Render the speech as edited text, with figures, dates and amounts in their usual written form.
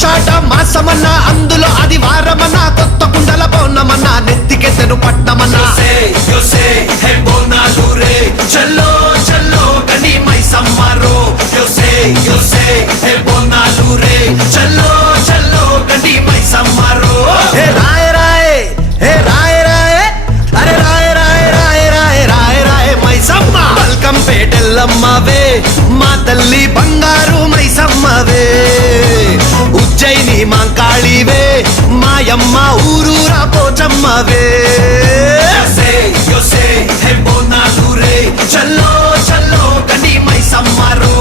ఆషాఢ మాసమన్నా అందులో ఆదివారమన్నా కొత్త కుండల పౌర్ణమన్నా నెత్తికెత్తెను పట్నమన్నా బోనాలు రే చల్లో చల్లో గని మైసమ్మరో బోనాలు రే చల్లో చల్లో గని మైసమ్మరో హే రాయ రాయ హే రాయ రాయ అరే రాయ రాయ రాయ రాయ రాయ రాయ మైసమ్మ వెల్కమ్ పేటెల్లమ్మవే మా తల్లి బంగారు మైసమ్మవే ఉజ్జయిని మాంకాళివే మాయమ్మ ఊరూరా పోచమ్మవే బోనాలు రే చల్లో చల్లో గని మైసమ్మరో